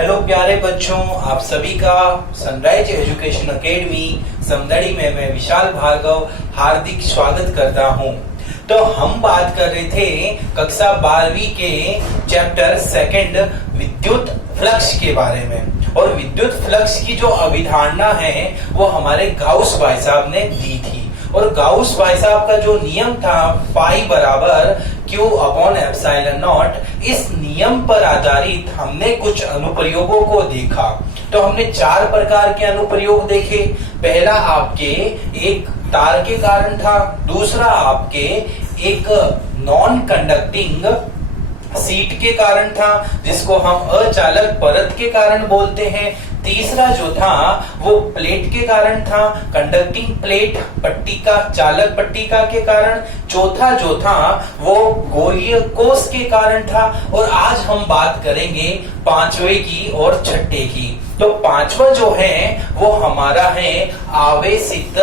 Hello प्यारे बच्चों, आप सभी का सनराइज एजुकेशन एकेडमी समदड़ी में मैं विशाल भार्गव हार्दिक स्वागत करता हूं। तो हम बात कर रहे थे कक्षा 12वीं के चैप्टर सेकंड विद्युत फ्लक्स के बारे में, और विद्युत फ्लक्स की जो अवधारणा है वो हमारे गाउस भाई साहब ने दी थी। और गाउस भाई साहब का जो नियम था पाई बराबर Q अपॉन एप्सिलॉन नॉट, इस नियम पर आधारित हमने कुछ अनुप्रयोगों को देखा। तो हमने 4 प्रकार के अनुप्रयोग देखे। पहला आपके एक तार के कारण था, दूसरा आपके एक नॉन कंडक्टिंग सीट के कारण था जिसको हम अचालक परत के कारण बोलते हैं, तीसरा जो था वो प्लेट के कारण था, कंडक्टिंग प्लेट पट्टिका चालक पट्टिका के कारण, चौथा जो था वो गोलीय कोष के कारण था। और आज हम बात करेंगे पांचवे की और छठे की। तो पांचवा जो है वो हमारा है आवेशित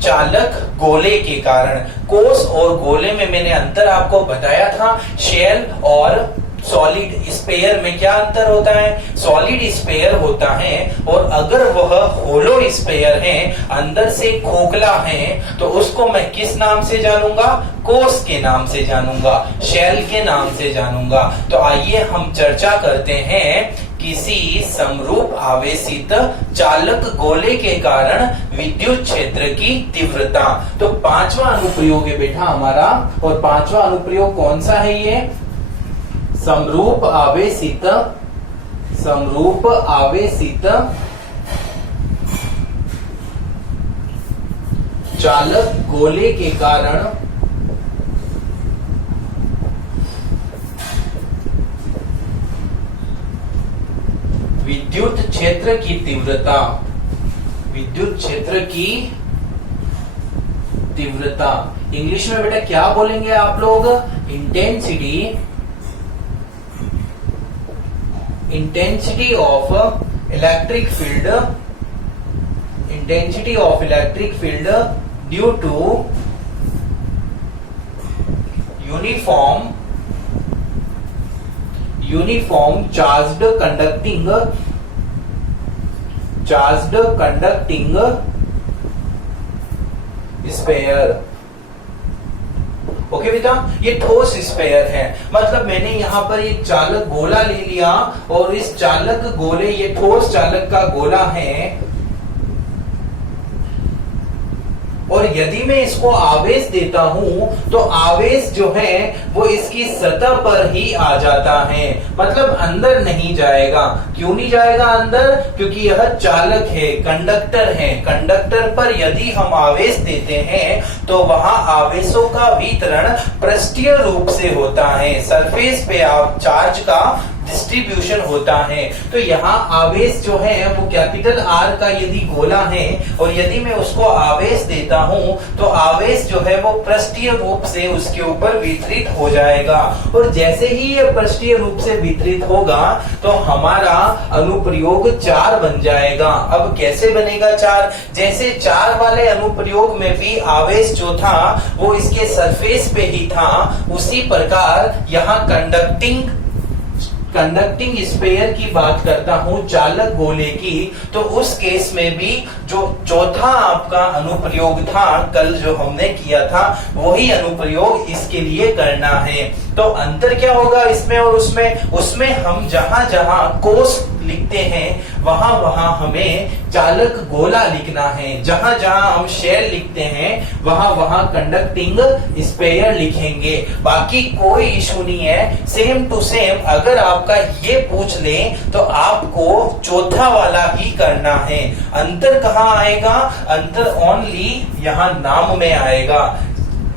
चालक गोले के कारण। कोष और गोले में मैंने अंतर आपको बताया था। शेल और सॉलिड स्पेयर में क्या अंतर होता है? सॉलिड स्पेयर होता है, और अगर वह होलो स्पेयर है, अंदर से खोखला है, तो उसको मैं किस नाम से जानूंगा? कोष के नाम से जानूंगा, शेल के नाम से जानूंगा। तो आइए हम चर्चा करते हैं किसी समरूप आवेशित चालक गोले के कारण विद्युत क्षेत्र की तीव्रता। तो पांचवा अनुप्रयोग है बेटा हमारा, और पांचवा अनुप्रयोग कौन सा है? ये समरूप आवेशित चालक गोले के कारण विद्युत क्षेत्र की तीव्रता। विद्युत क्षेत्र की तीव्रता इंग्लिश में बेटा क्या बोलेंगे आप लोग? Intensity of electric field due to uniform charged conducting sphere. Okay बेटा, ये ठोस स्पेयर है, मतलब मैंने यहाँ पर एक चालक गोला ले लिया, और इस चालक गोले, ये ठोस चालक का गोला है, और यदि मैं इसको आवेश देता हूं तो आवेश जो है वो इसकी सतह पर ही आ जाता है, मतलब अंदर नहीं जाएगा। क्यों नहीं जाएगा अंदर? क्योंकि यह चालक है, कंडक्टर है। कंडक्टर पर यदि हम आवेश देते हैं तो वहां आवेशों का वितरण पृष्ठीय रूप से होता है, सरफेस पे आप चार्ज का डिस्ट्रीब्यूशन होता है। तो यहाँ आवेश जो है वो कैपिटल आर का यदि गोला है, और यदि मैं उसको आवेश देता हूं तो आवेश जो है वो पृष्ठीय रूप से उसके ऊपर वितरित हो जाएगा, और जैसे ही ये पृष्ठीय रूप से वितरित होगा तो हमारा अनुप्रयोग 4 बन जाएगा। अब कैसे बनेगा 4? जैसे 4 वाले अनुप्रयोग में भी आवेश जो था वो इसके सरफेस पे ही था, उसी प्रकार यहाँ कंडक्टिंग स्पेयर की बात करता हूं, चालक गोले की। तो उस केस में भी जो चौथा आपका अनुप्रयोग था कल जो हमने किया था, वही अनुप्रयोग इसके लिए करना है। तो अंतर क्या होगा इसमें और उसमें? उसमें हम जहां जहां कोष लिखते हैं वहां वहां हमें चालक गोला लिखना है, जहां जहां हम शेल लिखते हैं वहां वहां कंडक्टिंग स्पेयर लिखेंगे। बाकी कोई इशू नहीं है, सेम टू सेम। अगर आपका ये पूछ ले तो आपको चौथा वाला ही करना है। अंतर कहाँ आएगा? अंतर ओनली यहाँ नाम में आएगा।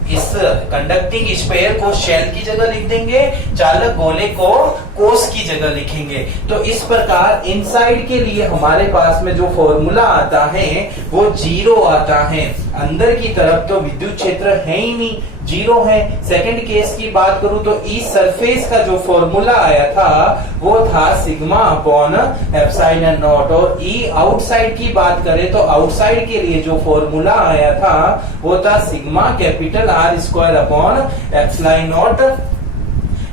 इस कंडक्टिंग स्पेयर को शेल की जगह लिख देंगे, चालक गोले को कोष की जगह लिखेंगे। तो इस प्रकार इनसाइड के लिए हमारे पास में जो फॉर्मूला आता है वो 0 आता है। अंदर की तरफ तो विद्युत क्षेत्र है ही नहीं, 0 है। सेकंड केस की बात करूं तो ई सरफेस का जो फॉर्मूला आया था वो था सिग्मा अपॉन एप्सिलॉन नॉट, और ई आउटसाइड की बात करें तो आउटसाइड के लिए जो फॉर्मूला आया था वो था sigma capital R square upon epsilon naught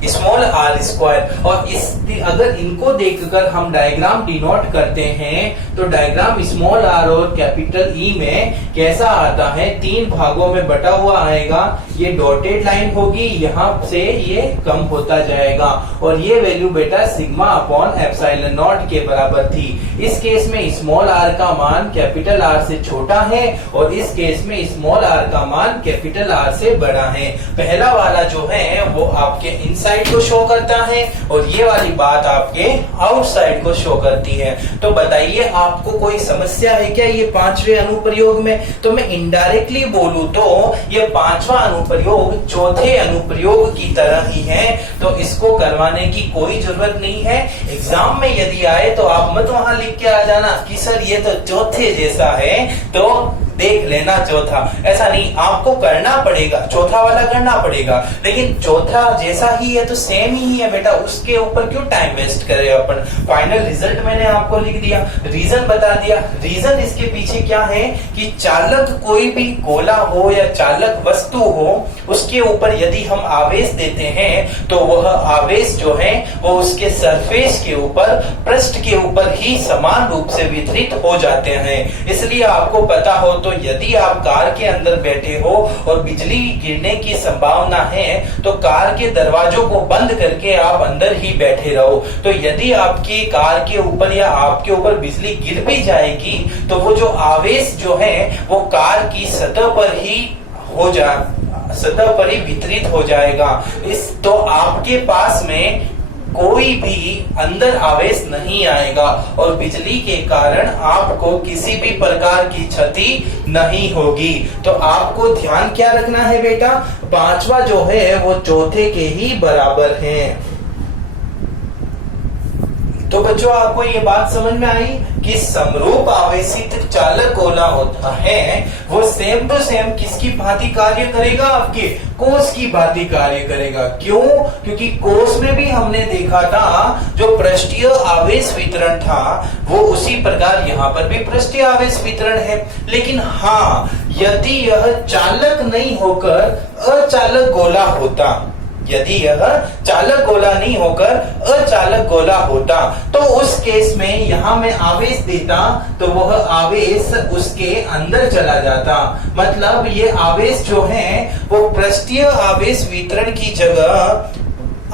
small R square. और इस अगर इनको देखकर हम डायग्राम डिनोट करते हैं तो डायग्राम स्मॉल आर और कैपिटल ई में कैसा आता है, 3 भागों में बटा हुआ आएगा। ये डॉटेड लाइन होगी, यहाँ से ये कम होता जाएगा और ये वैल्यू बेटा सिग्मा अपॉन एप्सिलॉन नॉट के बराबर थी। इस केस में स्मॉल आर का मान कैपिटल आर से छोटा है और इस केस में स्मॉल आर का मान कैपिटल आर से बड़ा है। पहला वाला जो है वो आपके इनसाइड को शो करता है और ये वाली बात आपके आउटसाइड को शो करती है। तो बताइए आपको कोई समस्या है क्या ये 5वें अनुप्रयोग में? तो मैं इनडायरेक्टली बोलूं तो ये 5वां अनुप्रयोग चौथे अनुप्रयोग की तरह ही है, तो इसको करवाने की कोई जरूरत नहीं है। एग्जाम में यदि आए तो आप मत वहां लिख के आ जाना कि सर ये तो चौथे जैसा है तो देख लेना चौथा। ऐसा नहीं, आपको करना पड़ेगा, चौथा वाला करना पड़ेगा, लेकिन चौथा जैसा ही है तो सेम ही है बेटा, उसके ऊपर क्यों टाइम वेस्ट करे अपन। फाइनल रिजल्ट मैंने आपको लिख दिया, रीजन बता दिया। रीजन इसके पीछे क्या है कि चालक कोई भी गोला हो या चालक वस्तु हो, उसके ऊपर यदि हम आवेश देते हैं तो वह आवेश जो है वो उसके सरफेस के ऊपर, पृष्ठ के ऊपर ही समान रूप से वितरित हो जाते हैं। इसलिए आपको पता हो तो यदि आप कार के अंदर बैठे हो और बिजली गिरने की संभावना है तो कार के दरवाजों को बंद करके आप अंदर ही बैठे रहो। तो यदि आपकी कार के ऊपर या आपके ऊपर बिजली गिर भी जाएगी तो वो जो आवेश जो है वो कार की सतह पर ही वितरित हो जाएगा। इस तो आपके पास में कोई भी अंदर आवेश नहीं आएगा और बिजली के कारण आपको किसी भी प्रकार की क्षति नहीं होगी। तो आपको ध्यान क्या रखना है बेटा, 5वां जो है वो चौथे के ही बराबर है। तो बच्चों आपको ये बात समझ में आई कि समरूप आवेशित चालक गोला होता है वो सेम टू सेम किसकी भांति कार्य करेगा, आपके कोष की भांति कार्य करेगा। क्यों? क्योंकि कोष में भी हमने देखा था जो पृष्ठीय आवेश वितरण था वो उसी प्रकार यहाँ पर भी पृष्ठीय आवेश वितरण है। लेकिन हाँ, यदि यह चालक नहीं होकर अचालक गोला होता, यदि यह चालक गोला नहीं होकर अचालक गोला होता तो उस केस में यहां मैं आवेश देता तो वह आवेश उसके अंदर चला जाता। मतलब ये आवेश जो है वो पृष्ठीय आवेश वितरण की जगह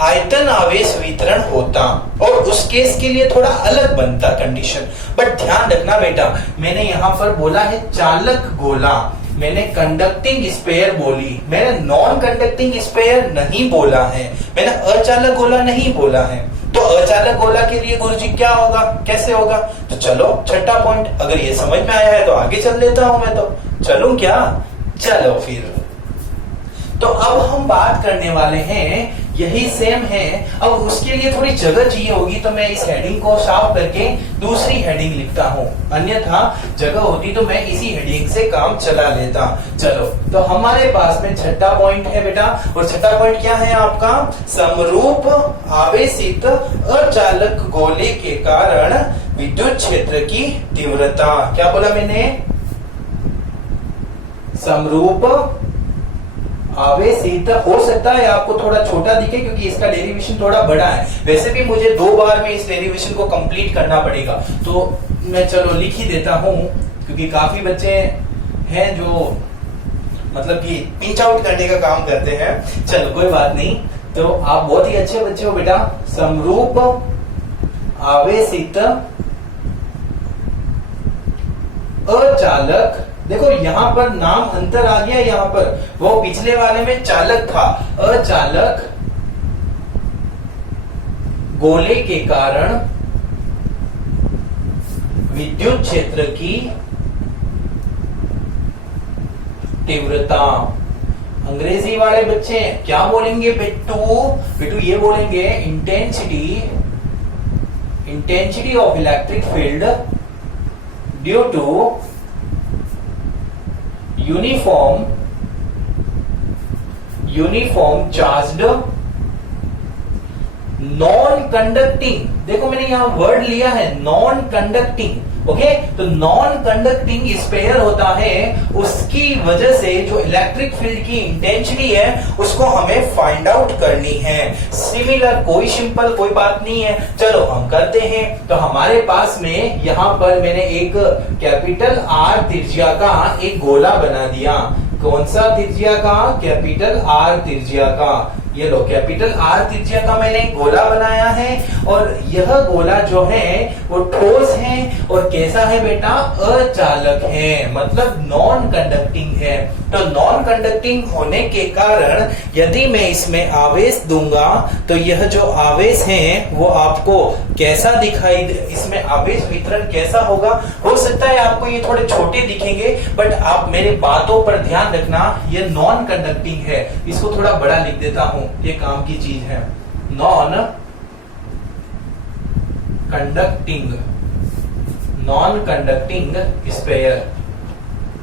आयतन आवेश वितरण होता और उस केस के लिए थोड़ा अलग बनता कंडीशन। बट ध्यान रखना बेटा, मैंने यहां पर बोला है चालक गोला, मैंने कंडक्टिंग स्पेयर बोली, मैंने नॉन कंडक्टिंग स्पेयर नहीं बोला है, मैंने अचालक गोला नहीं बोला है। तो अचालक गोला के लिए गुरुजी क्या होगा, कैसे होगा? तो चलो छठा पॉइंट, अगर ये समझ में आया है तो आगे चल लेता हूं मैं। तो चलूं क्या? चलो फिर। तो अब हम बात करने वाले हैं, यही सेम है। अब उसके लिए थोड़ी जगह चाहिए होगी तो मैं इस हेडिंग को साफ करके दूसरी हेडिंग लिखता हूं, अन्यथा जगह होती तो मैं इसी हेडिंग से काम चला लेता। चलो, तो हमारे पास में छठा पॉइंट है बेटा, और छठा पॉइंट क्या है आपका? समरूप आवेशित अचालक गोले के कारण विद्युत क्षेत्र की तीव्रता। क्या बोला मैंने? समरूप आवेशित। हो सकता है आपको थोड़ा छोटा दिखे क्योंकि इसका डेरिवेशन थोड़ा बड़ा है, वैसे भी मुझे 2 बार में इस डेरिवेशन को कंप्लीट करना पड़ेगा तो मैं चलो लिख ही देता हूं, क्योंकि काफी बच्चे हैं जो मतलब कि पिंच आउट करने का काम करते हैं। चलो कोई बात नहीं, तो आप बहुत ही अच्छे बच्चे हो बेटा। समरूप आवेशित अचालक, देखो यहां पर नाम अंतर आ गया, यहां पर वो पिछले वाले में चालक था, अचालक गोले के कारण विद्युत क्षेत्र की तीव्रता। अंग्रेजी वाले बच्चे क्या बोलेंगे बेटू ये बोलेंगे intensity of electric field due to uniform charged non conducting, देखो मैंने यहां वर्ड लिया है नॉन कंडक्टिंग, ओके। तो नॉन कंडक्टिंग स्फीयर होता है, उसकी वजह से जो इलेक्ट्रिक फील्ड की इंटेंसिटी है उसको हमें फाइंड आउट करनी है। सिमिलर कोई सिंपल कोई बात नहीं है, चलो हम करते हैं। तो हमारे पास में यहां पर मैंने एक कैपिटल आर त्रिज्या का एक गोला बना दिया। कौन सा त्रिज्या का? कैपिटल आर त्रिज्या का। ये लो कैपिटल आर त्रिज्या का मैंने गोला बनाया है, और यह गोला जो है वो ठोस है और कैसा है बेटा? अचालक है, मतलब नॉन कंडक्टिंग है। तो नॉन कंडक्टिंग होने के कारण यदि मैं इसमें आवेश दूंगा तो यह जो आवेश है वो आपको कैसा दिखाई दे, इसमें आवेश वितरण कैसा होगा? हो सकता है आपको ये थोड़े छोटे दिखेंगे, बट आप मेरे बातों पर ध्यान रखना, ये नॉन कंडक्टिंग है। इसको थोड़ा बड़ा लिख देता हूं, ये काम की चीज है। Non conducting, non conducting sphere.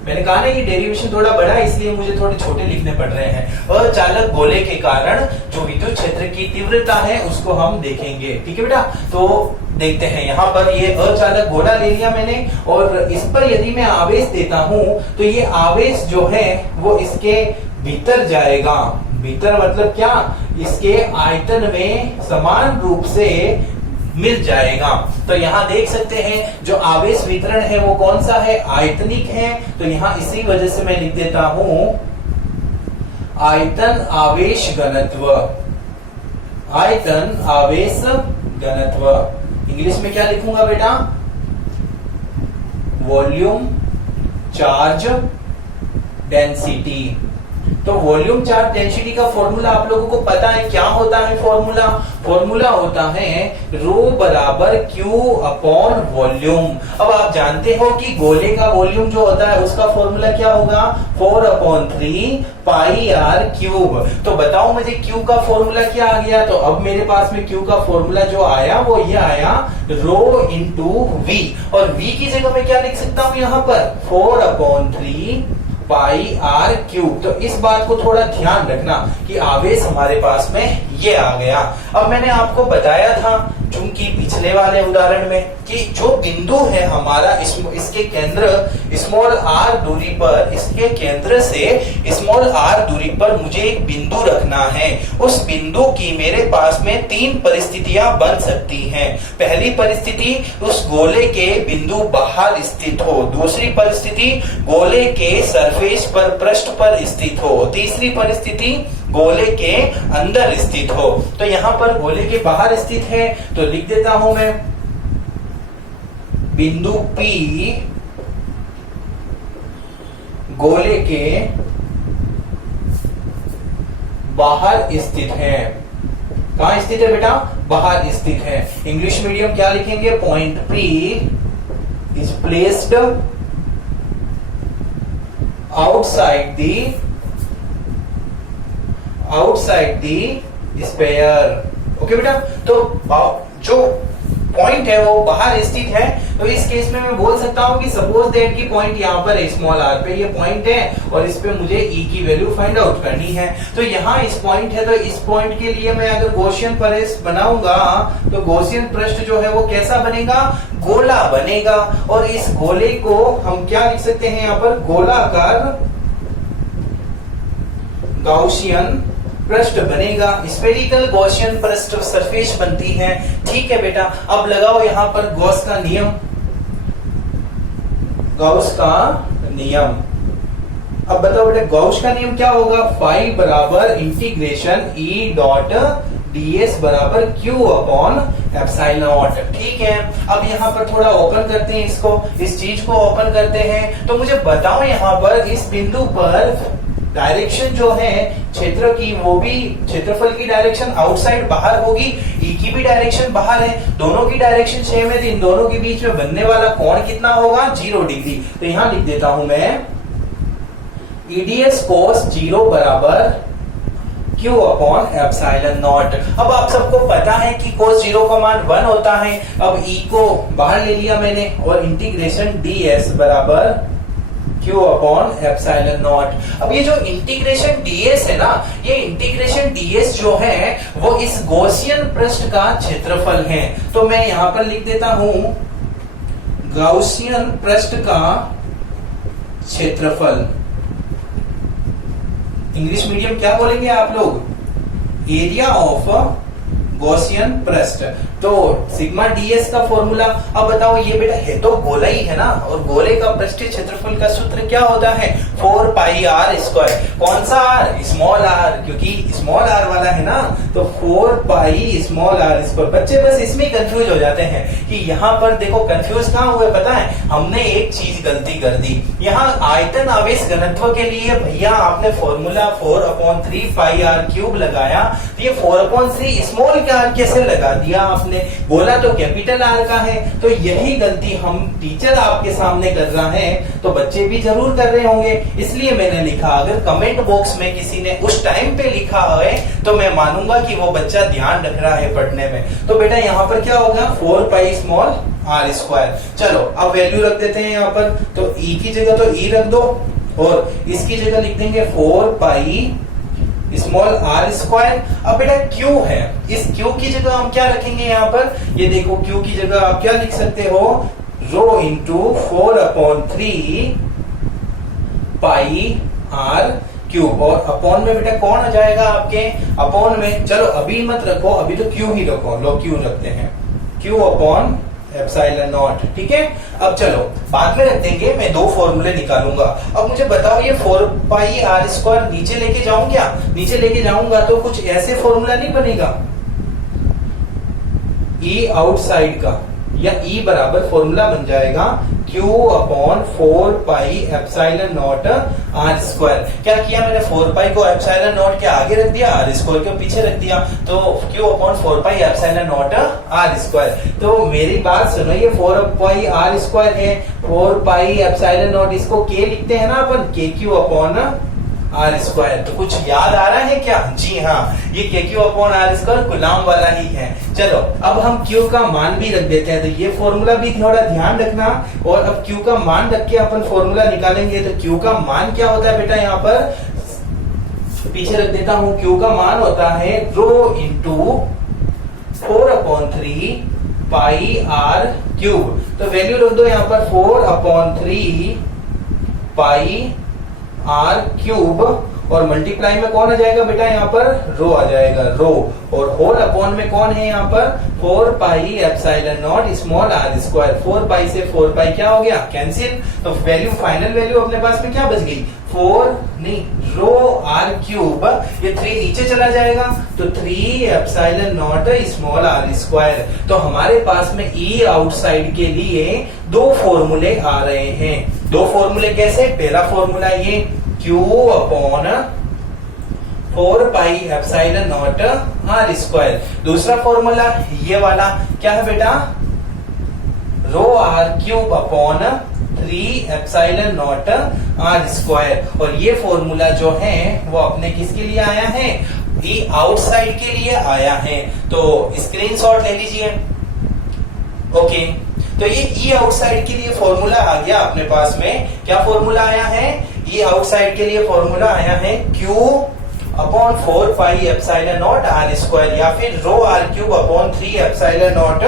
मैंने कहा ना ये डेरिवेशन थोड़ा बड़ा है, इसलिए मुझे थोड़े छोटे लिखने पड़ रहे हैं। अचालक गोले के कारण जो विद्युत क्षेत्र की तीव्रता है उसको हम देखेंगे, ठीक है बेटा। तो देखते हैं, यहाँ पर ये अचालक गोला ले लिया मैंने, और इस पर यदि मैं आवेश देता हूं तो ये आवेश जो है वो इसके भीतर जाएगा। भीतर मतलब क्या? इसके आयतन में समान रूप से मिल जाएगा। तो यहाँ देख सकते हैं जो आवेश वितरण है वो कौन सा है? आयतनिक है। तो यहाँ इसी वजह से मैं लिख देता हूं आयतन आवेश घनत्व। आयतन आवेश घनत्व इंग्लिश में क्या लिखूंगा बेटा? Volume charge density. तो वॉल्यूम चार्ज डेंसिटी का फॉर्मूला आप लोगों को पता है, क्या होता है फॉर्मूला? फॉर्मूला होता है रो बराबर क्यू अपॉन वॉल्यूम। अब आप जानते हो कि गोले का वॉल्यूम जो होता है उसका फॉर्मूला क्या होगा? 4/3 पाई आर क्यूब। तो बताओ मुझे क्यू का फॉर्मूला क्या आ गया? तो अब मेरे पास में क्यू का फॉर्मूला जो आया वो ये आया रो इंटू वी, और वी की जगह मैं क्या लिख सकता हूं यहाँ पर? 4/3 पाई आर क्यूब। तो इस बात को थोड़ा ध्यान रखना कि आवेश हमारे पास में ये आ गया। अब मैंने आपको बताया था चूंकि पिछले वाले उदाहरण में कि जो बिंदु है हमारा इसके केंद्र स्मॉल आर दूरी पर, इसके केंद्र से स्मॉल आर दूरी पर मुझे एक बिंदु रखना है। उस बिंदु की मेरे पास में 3 परिस्थितियां बन सकती हैं। पहली परिस्थिति, उस गोले के बिंदु बाहर स्थित हो। दूसरी परिस्थिति, गोले के सरफेस पर, पृष्ठ पर स्थित हो। तीसरी परिस्थिति, गोले के अंदर स्थित हो। तो यहां पर गोले के बाहर स्थित है, तो लिख देता हूं मैं बिंदु P गोले के बाहर स्थित है। कहां स्थित है बेटा? बाहर स्थित है। इंग्लिश मीडियम क्या लिखेंगे? Point P is placed outside the sphere। Okay बेटा, तो जो पॉइंट है वो बाहर स्थित है। तो इस केस में मैं बोल सकता हूं कि सपोज दैट की पॉइंट यहाँ पर है, स्मॉल आर पे ये पॉइंट है और इस पे मुझे ई की वैल्यू फाइंड आउट करनी है। तो यहाँ इस पॉइंट है, तो इस पॉइंट के लिए मैं अगर गॉसियन पृष्ठ बनाऊंगा तो गॉसियन पृष्ठ जो है वो कैसा बनेगा? गोला बनेगा। और इस गोले को हम क्या लिख सकते हैं यहाँ पर? गोलाकार गॉसियन पृष्ठ बनेगा। स्फेरिकल गॉसियन पृष्ठ सरफेस बनती है, ठीक है बेटा। अब लगाओ यहाँ पर गॉस का नियम। गॉस का नियम, अब बताओ बेटा गॉस का नियम क्या होगा? फाई बराबर इंटीग्रेशन ई डॉट ds बराबर q अपॉन एप्सिलॉन। ठीक है, अब यहाँ पर थोड़ा ओपन करते हैं इसको, इस चीज को ओपन करते हैं। तो मुझे बताओ यहाँ पर इस बिंदु पर डायरेक्शन जो है क्षेत्र की, वो भी क्षेत्रफल की डायरेक्शन आउटसाइड बाहर होगी, ई की भी डायरेक्शन बाहर है, दोनों की डायरेक्शन सेम है। तो इन दोनों के बीच में बनने वाला कोण कितना होगा? 0 डिग्री। तो यहां लिख देता हूं मैं ईडीएस कोस 0 बराबर Q अपॉन एप्सिलॉन नॉट। अब आप सबको पता है कि कोस 0 का मान 1 होता है। अब E को बाहर ले लिया मैंने और इंटीग्रेशन ds बराबर Q अपॉन एप्सिलॉन नॉट। अब ये जो इंटीग्रेशन ds है ना, ये इंटीग्रेशन ds जो है वो इस गॉसियन पृष्ठ का क्षेत्रफल है। तो मैं यहां पर लिख देता हूं गॉसियन पृष्ठ का क्षेत्रफल। इंग्लिश मीडियम क्या बोलेंगे आप लोग? एरिया ऑफ गॉसियन पृष्ठ। तो सिग्मा ds का फॉर्मूला, अब बताओ ये बेटा है तो गोला ही है ना, और गोले का पृष्ठीय क्षेत्रफल का सूत्र क्या होता है? 4 पाई r स्क्वायर। कौन सा r? स्मॉल r, क्योंकि स्मॉल r वाला है ना, तो 4 पाई स्मॉल r स्क्वायर। बच्चे बस इसमें कंफ्यूज हो जाते हैं कि यहाँ पर देखो कंफ्यूज कहाँ हुए पता है? हमने एक चीज गलती कर दी। यहाँ आयतन आवेश घनत्व के लिए भैया आपने फॉर्मूला 4/3 पाई r क्यूब लगाया, तो ये 4/3 स्मॉल का r कैसे लगा दिया आपने? बोला तो कैपिटल R का है। तो यही गलती हम टीचर आपके सामने कर रहा है, तो बच्चे भी जरूर कर रहे होंगे, इसलिए मैंने लिखा। अगर कमेंट बॉक्स में किसी ने उस टाइम पे लिखा है तो मैं मानूंगा कि वो बच्चा ध्यान रख रहा है पढ़ने में। तो बेटा यहाँ पर क्या होगा? 4 पाई स्मॉल r स्क्वायर। चलो अब वैल्यू रख देते हैं यहाँ पर, तो e की जगह तो e रख दो और इसकी जगह लिख देंगे 4 पाई स्मॉल r स्क्वायर। अब बेटा q है, इस q की जगह हम क्या रखेंगे यहाँ पर? ये देखो q की जगह आप क्या लिख सकते हो? रो इंटू 4/3 पाई r क्यूब। और अपॉन में बेटा कौन आ जाएगा आपके? अपॉन में चलो अभी मत रखो, अभी तो q ही रखो, लो q रखते हैं, q अपॉन एप्सिलॉन नॉट। ठीक है, अब चलो बाद में रख देंगे, मैं दो फॉर्मूले निकालूंगा। अब मुझे बताओ ये 4 पाई r स्क्वायर नीचे लेके जाऊं क्या? नीचे लेके जाऊंगा तो कुछ ऐसे फॉर्मूला नहीं बनेगा E आउटसाइड का, या E बराबर फॉर्मूला बन जाएगा Q upon 4 pi epsilon not r square. क्या किया मैंने? 4 पाई को एप्सिलॉन नॉट के आगे रख दिया, r स्क्वायर के पीछे रख दिया, तो Q upon 4 pi epsilon not r square. तो मेरी बात सुनो, ये 4 पाई r स्क्वायर है, 4 पाई एप्सिलॉन नॉट, इसको k लिखते हैं ना अपन, KQ अपॉन r स्क्वायर। तो कुछ याद आ रहा है क्या? जी हाँ, ये KQ अपॉन r स्क्वायर गुलाम वाला ही है। चलो अब हम Q का मान भी रख देते हैं, तो ये फॉर्मूला भी थोड़ा ध्यान रखना। और अब Q का मान रख के अपन फॉर्मूला निकालेंगे। तो Q का मान क्या होता है बेटा? यहाँ पर पीछे रख देता हूँ, Q का मान होता है रो इंटू 4/3 पाई r क्यूब। तो वैल्यू रख दो यहाँ पर 4/3 पाई r क्यूब, और मल्टीप्लाई में कौन आ जाएगा बेटा? यहाँ पर रो आ जाएगा, रो। और होल अपॉन में कौन है यहाँ पर? 4 pi epsilon naught small r square. 4 पाई से 4 पाई क्या हो गया? कैंसिल। तो वैल्यू, फाइनल वैल्यू अपने पास में क्या बच गई? 4 नहीं, रो r क्यूब, ये 3 नीचे चला जाएगा, तो 3 epsilon naught small r square. तो हमारे पास में E आउटसाइड के लिए दो फॉर्मूले आ रहे हैं। दो फॉर्मूले कैसे? पहला फॉर्मूला ये Q upon 4 pi epsilon not r square. दूसरा फॉर्मूला ये वाला क्या है बेटा? रो r cube upon 3 epsilon not r square. और ये फॉर्मूला जो है वो अपने किसके लिए आया है? E आउटसाइड के लिए आया है। तो स्क्रीनशॉट ले लीजिए। ओके, तो ये E आउटसाइड के लिए फॉर्मूला आ गया अपने पास में। क्या फॉर्मूला आया है? E आउटसाइड के लिए फॉर्मूला आया है Q upon 4 pi epsilon not r square, या फिर रो r cube upon 3 epsilon not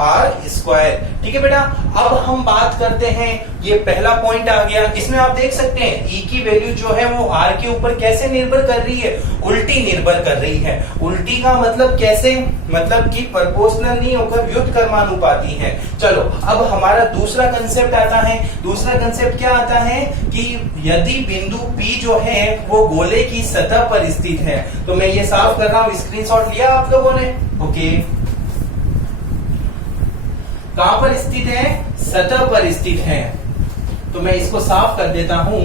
r square. ठीक है बेटा, अब हम बात करते हैं, ये पहला पॉइंट आ गया। इसमें आप देख सकते हैं E की वैल्यू जो है वो R के ऊपर कैसे निर्भर कर रही है? उल्टी निर्भर कर रही है। उल्टी का मतलब कैसे? मतलब कि प्रोपोर्शनल नहीं होकर व्युत्क्रमानुपाती है। चलो अब हमारा दूसरा कंसेप्ट आता है। दूसरा कंसेप्ट क्या आता है कि यदि बिंदु P जो है वो गोले की सतह पर स्थित है, तो मैं ये साफ कर रहा हूं, स्क्रीनशॉट लिया आप लोगों ने? ओके, कहां पर स्थित है? सतह पर स्थित है। तो मैं इसको साफ कर देता हूं।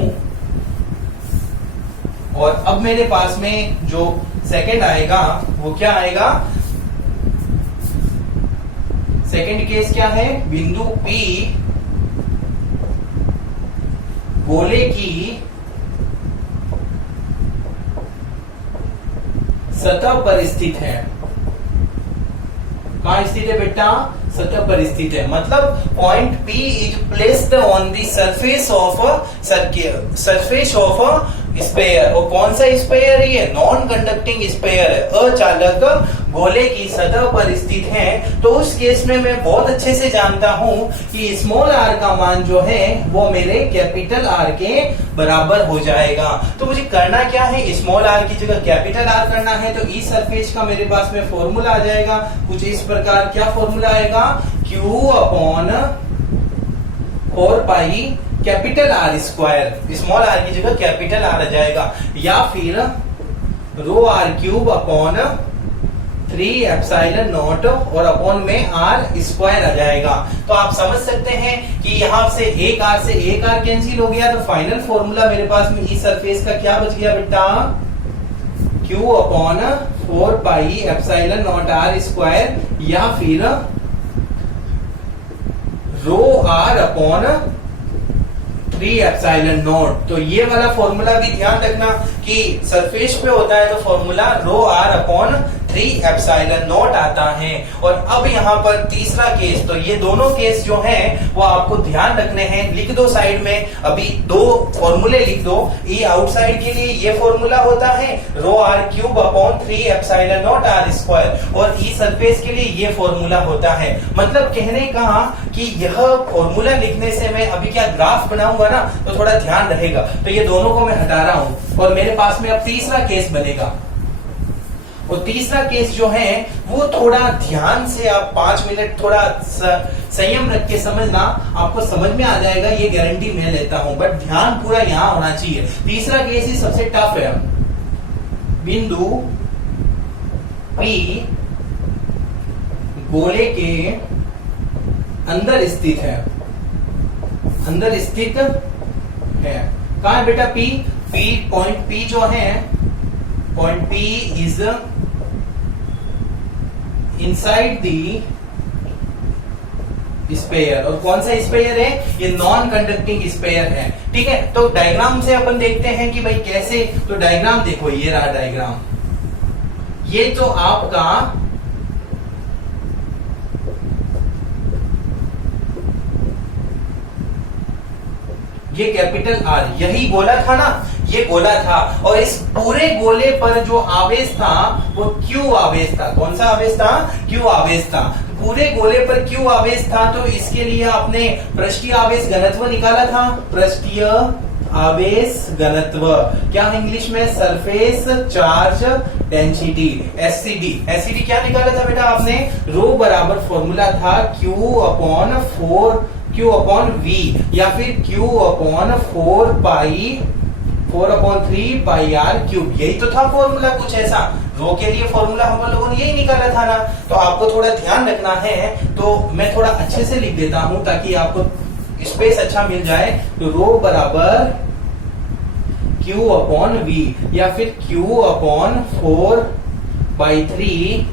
और अब मेरे पास में जो सेकंड आएगा वो क्या आएगा? सेकंड केस क्या है? बिंदु P गोले की सतह पर स्थित है। कहां स्थित है बेटा? सतह पर स्थित है, मतलब point P is placed on the surface of sphere. और कौन सा स्पेयर है ये? नॉन कंडक्टिंग स्पेयर है, अचालक गोले की सतह पर स्थित है। तो उस केस में मैं बहुत अच्छे से जानता हूं कि स्मॉल r का मान जो है वो मेरे कैपिटल R के बराबर हो जाएगा। तो मुझे करना क्या है, स्मॉल r की जगह कैपिटल R करना है। तो इस सरफेस का मेरे पास में फॉर्मूला आ जाएगा कुछ इस प्रकार। क्या फॉर्मूला आएगा? Q अपॉन 4 पाई capital R square, small r की जगह कैपिटल R आ जाएगा, या फिर रो r cube upon 3 epsilon not और अपॉन में r स्क्वायर आ जाएगा। तो आप समझ सकते हैं कि यहां से एक r कैंसिल हो गया। तो फाइनल फॉर्मूला मेरे पास में इस सरफेस का क्या बच गया बेटा? Q upon 4 pi epsilon not r square, या फिर रो r अपॉन 3 एप्सिलॉन नॉट। तो ये वाला फॉर्मूला भी ध्यान रखना कि सरफेस पे होता है तो formula rho r upon 3 epsilon naught आता है। और अब यहाँ पर तीसरा केस, तो ये दोनों केस जो हैं वो आपको ध्यान रखने हैं। लिख दो साइड में, अभी दो फॉर्मूले लिख दो। ई आउटसाइड के लिए ये फॉर्मूला होता है रो r cube upon 3 epsilon not r square, और ई सरफेस के लिए ये फॉर्मूला होता है। मतलब कहने का कि यह फॉर्मूला लिखने से मैं अभी क्या ग्राफ बनाऊंगा ना, तो थोड़ा ध्यान रहेगा। तो ये दोनों को मैं हटा रहा हूं और मेरे पास में अब तीसरा केस बनेगा। और तीसरा केस जो है वो थोड़ा ध्यान से आप 5 मिनट थोड़ा संयम रख के समझना, आपको समझ में आ जाएगा, ये गारंटी मैं लेता हूं। बट ध्यान पूरा यहां होना चाहिए। तीसरा केस ही सबसे टफ है। बिंदु P गोले के अंदर स्थित है, अंदर स्थित है। कहां है बेटा P? पॉइंट P जो है, point P is inside the sphere. और कौन सा स्पेयर है? ये नॉन कंडक्टिंग स्पेयर है। ठीक है, तो डायग्राम से अपन देखते हैं कि भाई कैसे। तो डायग्राम देखो, ये रहा डायग्राम। ये तो आपका ये कैपिटल R, यही गोला था ना, ये गोला था। और इस पूरे गोले पर जो आवेश था वो Q आवेश था। कौन सा आवेश था? Q आवेश था। पूरे गोले पर Q आवेश था, तो इसके लिए आपने पृष्ठीय आवेश घनत्व निकाला था। पृष्ठीय आवेश घनत्व क्या इंग्लिश में? सरफेस चार्ज डेंसिटी, एससीडी क्या निकाला था बेटा आपने? रो बराबर फॉर्मूला था Q अपॉन V, या फिर Q अपॉन 4 अपॉन 3 पाई R क्यूब। यही तो था फॉर्मूला, कुछ ऐसा। रो के लिए फॉर्मूला हम लोगों ने यही निकाला था ना। तो आपको थोड़ा ध्यान रखना है। तो मैं थोड़ा अच्छे से लिख देता हूं ताकि आपको स्पेस अच्छा मिल जाए। तो रो बराबर Q अपॉन V, या फिर Q अपॉन 4/3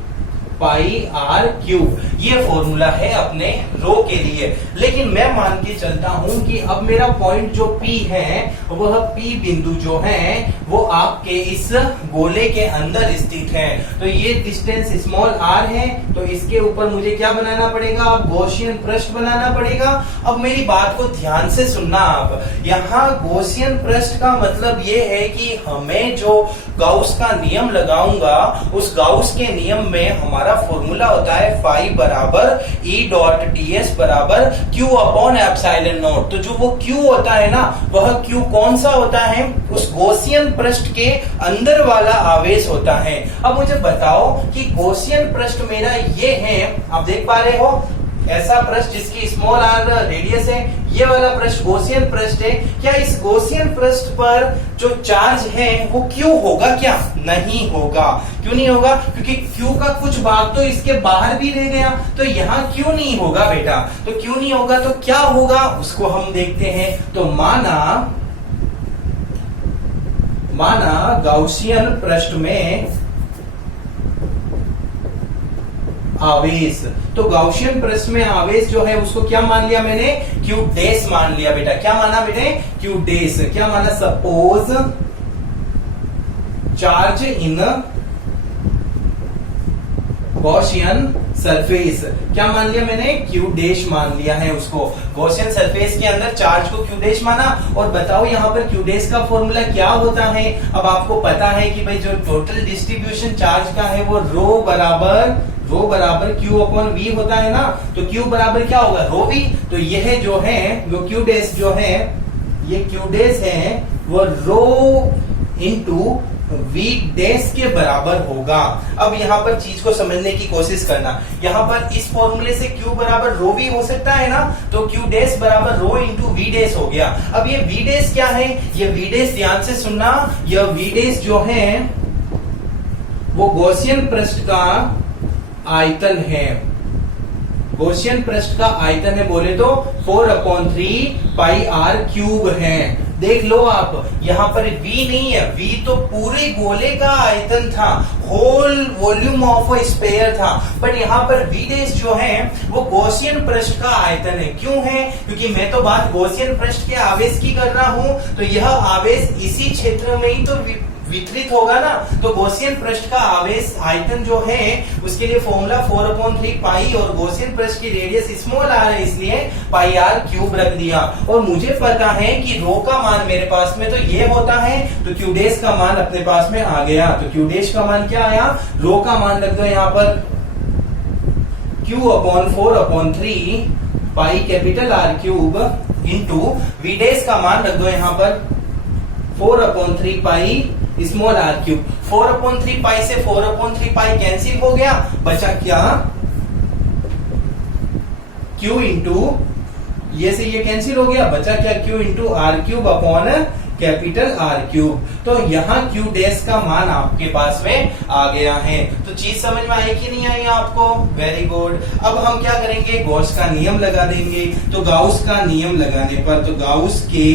पाई R क्यूब। ये फॉर्मूला है अपने रो के लिए। लेकिन मैं मान के चलता हूं कि अब मेरा पॉइंट जो P है, वह P बिंदु जो है वो आपके इस गोले के अंदर स्थित है। तो ये डिस्टेंस स्मॉल r है। तो इसके ऊपर मुझे क्या बनाना पड़ेगा? अब गॉसियन पृष्ठ बनाना पड़ेगा। अब मेरी बात को ध्यान से सुनना आप। यहाँ गॉसियन पृष्ठ का मतलब ये है कि हमें जो गाउस का नियम लगाऊंगा, उस गाउस के नियम में हमारा फॉर्मूला होता है फाई बराबर ई डॉट ds बराबर Q अपॉन एप्सिलॉन नॉट। तो जो वो Q होता है ना, वह Q कौन सा होता है? उस गॉसियन पृष्ठ के अंदर वाला आवेश होता है। अब मुझे बताओ कि गॉसियन पृष्ठ मेरा ये है, आप देख पा रहे हो, ऐसा पृष्ठ जिसकी स्मॉल r रेडियस है, ये वाला पृष्ठ गॉसियन पृष्ठ है। क्या इस गॉसियन पृष्ठ पर जो चार्ज है वो Q होगा क्या? नहीं होगा। क्यों नहीं होगा? क्योंकि Q का कुछ भाग तो इसके बाहर भी रह गया। तो यहाँ Q नहीं होगा बेटा। तो Q नहीं होगा तो क्या होगा उसको हम देखते हैं। तो माना गाउसियन पृष्ठ में आवेश, तो गाउसियन पृष्ठ में आवेश जो है उसको क्या मान लिया मैंने? Q डैश मान लिया बेटा। क्या माना बेटे? Q dash. क्या माना? Suppose charge in Gaussian surface. क्या मान लिया मैंने? क्यू डैश मान लिया है उसको। गॉसियन सरफेस के अंदर चार्ज को क्यू डैश माना। और बताओ यहाँ पर क्यू डैश का फॉर्मूला क्या होता है? अब आपको पता है कि भाई जो टोटल डिस्ट्रीब्यूशन चार्ज का है वो रो बराबर क्यू अपॉन वी होता है ना। तो क्यू बराबर क्या होगा? रो वी। तो यह जो है वो क्यू डैश जो है, ये क्यू डैश है वो रो इंटू वी डैश के बराबर होगा। अब यहाँ पर चीज को समझने की कोशिश करना। यहाँ पर इस फॉर्मूले से Q बराबर रो वी हो सकता है ना, तो Q डैश बराबर रो इंटू वी डैश हो गया। अब ये वी डैश क्या है? ये वी डैश ध्यान से सुनना, यह वी डैश जो है वो गॉसियन पृष्ठ का आयतन है। गॉसियन पृष्ठ का आयतन है बोले तो 4/3 पाई r क्यूब है। देख लो आप, यहाँ पर v नहीं है, v तो पूरे गोले का आयतन था, whole volume of a sphere था। बट यहाँ पर v डैश जो है वो गॉसियन पृष्ठ का आयतन है। क्यों है? क्योंकि मैं तो बात गॉसियन पृष्ठ के आवेश की कर रहा हूं, तो यह आवेश इसी क्षेत्र में ही तो वितरित होगा ना। तो गॉसियन पृष्ठ का आवेश आयतन जो है उसके लिए फॉर्मूला 4/3 पाई, और गॉसियन पृष्ठ की रेडियस स्मॉल r है इसलिए पाई r क्यूब रख दिया। और मुझे पता है कि रो का मान मेरे पास में तो ये होता है, तो क्यू डैश का मान अपने पास में आ गया। तो क्यू डैश का मान क्या आया? रो का मान रख दो यहाँ पर q upon 4/3 pi capital R cube into V dash का मान रख दो यहाँ पर 4/3 pi small r cube. 4/3 pi से 4/3 पाई कैंसिल हो गया, बचा क्या? q इंटू ये से ये कैंसिल हो गया, बचा क्या? q into R cube upon capital R cube. तो यहाँ q डैश का मान आपके पास में आ गया है। तो चीज समझ में आई कि नहीं आई आपको? Very good. अब हम क्या करेंगे? गॉस का नियम लगा देंगे। तो गाउस का नियम लगाने पर, तो गाउस के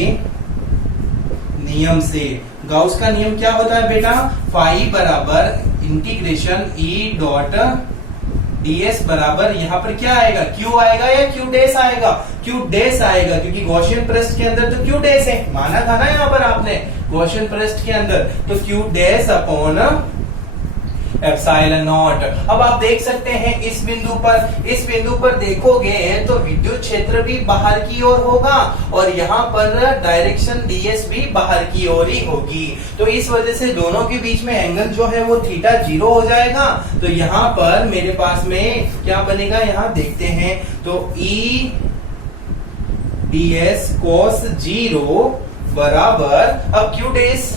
नियम से, गाउस का नियम क्या होता है बेटा? फाई बराबर इंटीग्रेशन ई डॉट ds बराबर यहाँ पर क्या आएगा? q आएगा या q डैश आएगा? q डैश आएगा, क्योंकि गॉसियन पृष्ठ के अंदर तो q डैश है, माना था ना यहाँ पर आपने गॉसियन पृष्ठ के अंदर। तो q dash upon epsilon not. अब आप देख सकते हैं इस बिंदु पर देखोगे तो विद्युत क्षेत्र भी बाहर की ओर होगा और यहाँ पर डायरेक्शन ds भी बाहर की ओर ही होगी। तो इस वजह से दोनों के बीच में एंगल जो है वो थीटा 0 हो जाएगा। तो यहाँ पर मेरे पास में क्या बनेगा? यहाँ देखते हैं तो E ds cos 0 बराबर अब q dash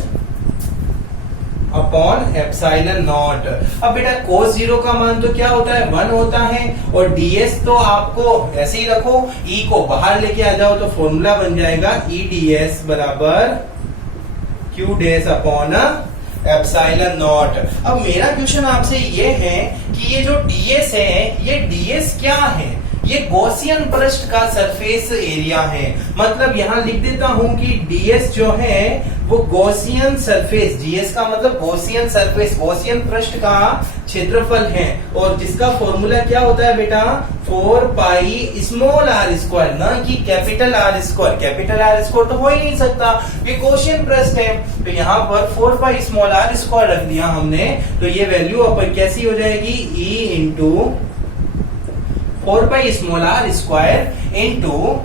upon epsilon not. अब बेटा cos 0 का मान तो क्या होता है? 1 होता है, और ds तो आपको ऐसे ही रखो, E को बाहर लेके आ जाओ तो फॉर्मूला बन जाएगा E ds बराबर q dash upon epsilon not. अब मेरा क्वेश्चन आपसे ये है कि ये जो ds है, ये ds क्या है? ये गॉसियन पृष्ठ का सरफेस एरिया है। मतलब यहां लिख देता हूं कि ds जो है वो गॉसियन सरफेस, ds का मतलब गॉसियन सरफेस, गॉसियन पृष्ठ का क्षेत्रफल है। और जिसका फॉर्मूला क्या होता है बेटा? 4 पाई स्मॉल r स्क्वायर, ना कि capital R square. Capital R square तो हो ही नहीं सकता, ये गॉसियन पृष्ठ है। तो यहाँ पर 4 पाई स्मॉल r स्क्वायर रख दिया हमने, तो ये वैल्यू अपन कैसी हो जाएगी? E इंटू 4 पाई small r square into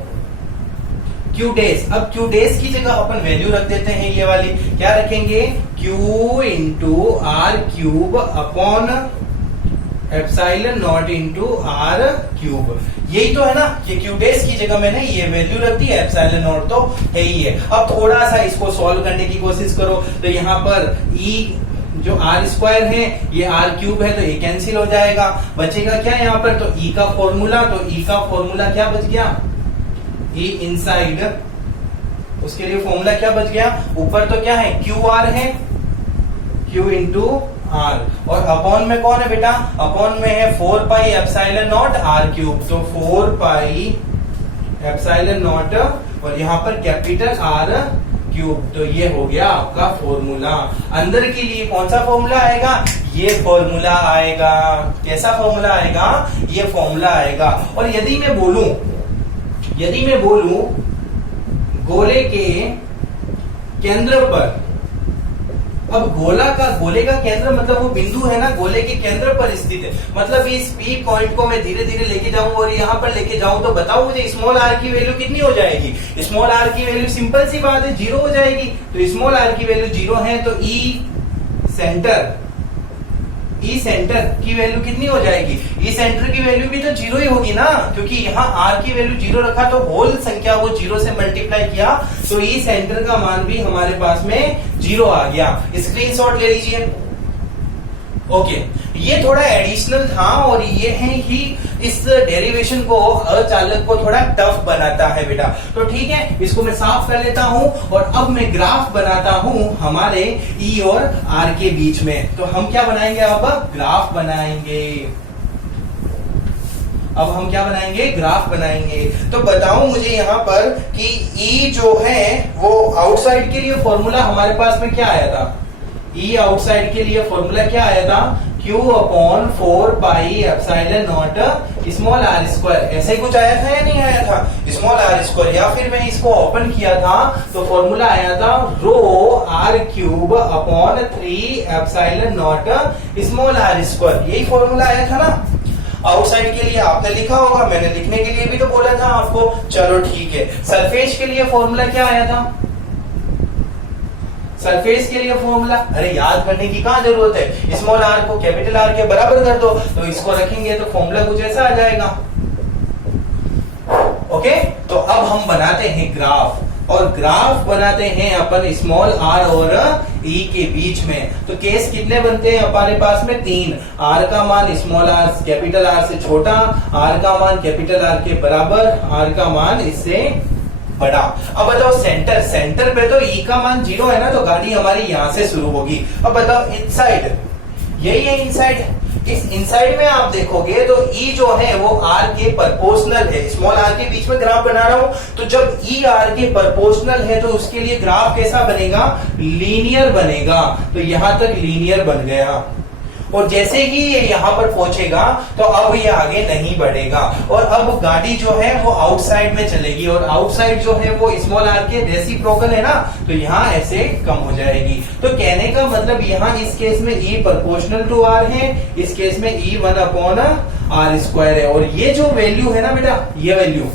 q dash. अब q डैश की जगह अपन वैल्यू रख देते हैं, ये वाली क्या रखेंगे? q into R cube upon epsilon naught into R cube. यही तो है ना कि q डैश की जगह मैंने ये वैल्यू रख दी, एप्सिलॉन नॉट तो है ही है। अब थोड़ा सा इसको सॉल्व करने की कोशिश करो, तो यहाँ पर E जो आर स्क्वायर है ये आर क्यूब है, तो ये कैंसिल हो जाएगा। बचेगा क्या यहाँ पर? तो E का फॉर्मूला, तो E का फॉर्मूला क्या बच गया? E इनसाइड, उसके लिए फॉर्मूला क्या बच गया? ऊपर तो क्या है? क्यू आर है, Q इंटू आर, और अपॉन में कौन है बेटा? अपॉन में है 4 pi epsilon naught R cube. तो 4 पाई एप्सिलॉन नॉट और यहाँ पर कैपिटल आर क्यूब। तो ये हो गया आपका फॉर्मूला। अंदर के लिए कौन सा फॉर्मूला आएगा? ये फॉर्मूला आएगा। कैसा फॉर्मूला आएगा? ये फॉर्मूला आएगा। और यदि मैं बोलूं गोले के केंद्र पर, अब गोले का केंद्र मतलब वो बिंदु है ना, गोले के केंद्र पर स्थित है। मतलब इस P पॉइंट को मैं धीरे धीरे लेके जाऊं और यहाँ पर लेके जाऊं तो बताओ मुझे स्मॉल r की वैल्यू कितनी हो जाएगी। स्मॉल r की वैल्यू सिंपल सी बात है 0 हो जाएगी। तो स्मॉल r की वैल्यू 0 है तो ई सेंटर की वैल्यू कितनी हो जाएगी। ई सेंटर की वैल्यू भी तो 0 ही होगी ना, क्योंकि यहाँ r की वैल्यू 0 रखा तो होल संख्या वो 0 से मल्टीप्लाई किया तो ई सेंटर का मान भी हमारे पास में 0 आ गया। स्क्रीनशॉट ले लीजिए। ओके, ये थोड़ा एडिशनल था और ये है ही इस डेरिवेशन को अचालक को थोड़ा टफ बनाता है बेटा। तो ठीक है, इसको मैं साफ कर लेता हूं और अब मैं ग्राफ बनाता हूं हमारे ई और आर के बीच में। तो हम क्या बनाएंगे, अब ग्राफ बनाएंगे। अब हम क्या बनाएंगे, ग्राफ बनाएंगे। तो बताओ मुझे यहाँ पर कि ई जो है वो आउटसाइड के लिए फॉर्मूला हमारे पास में क्या आया था। ई आउटसाइड के लिए फॉर्मूला क्या आया था, Q upon 4 pi epsilon naught small r square. ऐसे ही कुछ आया था या नहीं आया था, स्मॉल r स्क्वायर। या फिर मैं इसको ओपन किया था तो फॉर्मूला आया था रो r cube upon 3 epsilon naught small r square. यही फॉर्मूला आया था ना। आउटसाइड के लिए आपने लिखा होगा, मैंने लिखने के लिए भी तो बोला था आपको। चलो ठीक है, सरफेस के लिए फॉर्मूला क्या आया था, सरफेस के लिए फॉर्मूला, अरे याद करने की कहां जरूरत है, स्मॉल r को कैपिटल R के बराबर कर दो तो इसको रखेंगे तो फॉर्मूला कुछ ऐसा आ जाएगा। ओके, तो अब हम बनाते हैं ग्राफ और ग्राफ बनाते हैं अपन स्मॉल r और e के बीच में। तो केस कितने बनते हैं हमारे पास में, 3। r का मान स्मॉल r कैपिटल R से छोटा, r का मान कैपिटल R के बराबर, r का मान इससे बड़ा। अब बताओ सेंटर पे तो ई का मान 0 है ना, तो गाड़ी हमारी यहां से शुरू होगी। अब बताओ इनसाइड, यही है इनसाइड। इस इनसाइड में आप देखोगे तो ई जो है वो आर के प्रोपोर्शनल है। स्मॉल आर के बीच में ग्राफ बना रहा हूं, तो जब ई आर के प्रोपोर्शनल है तो उसके लिए ग्राफ कैसा बनेगा, लीनियर बनेगा। तो यहां तक लीनियर बन गया और जैसे ही ये यहां पर पहुंचेगा तो अब ये आगे नहीं बढ़ेगा और अब गाड़ी जो है वो आउटसाइड में चलेगी और आउटसाइड जो है वो स्मॉल आर के रेसिप्रोकल है ना, तो यहाँ ऐसे कम हो जाएगी। तो कहने का मतलब यहाँ इस केस में E प्रोपोर्शनल टू R है, इस केस में E 1 अपॉन R स्क्वायर है। और ये जो वैल्यू है ना बेटा, ये वैल्यू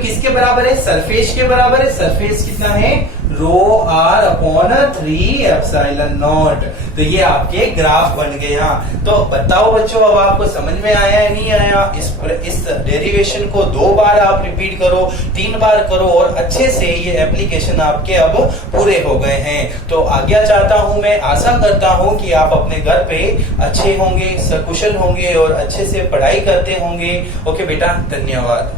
किसके बराबर है, सरफेस के बराबर है। सरफेस कितना है, रो r अपॉन 3 एप्सिलॉन नॉट। तो ये आपके ग्राफ बन गया। तो बताओ बच्चों, अब आपको समझ में आया है नहीं आया। इस डेरिवेशन को 2 बार आप रिपीट करो, 3 बार करो और अच्छे से ये एप्लीकेशन आपके अब पूरे हो गए हैं। तो आज्ञा चाहता हूं, मैं आशा करता हूं कि आप अपने घर पे अच्छे होंगे, सकुशल होंगे और अच्छे से पढ़ाई करते होंगे। ओके बेटा, धन्यवाद।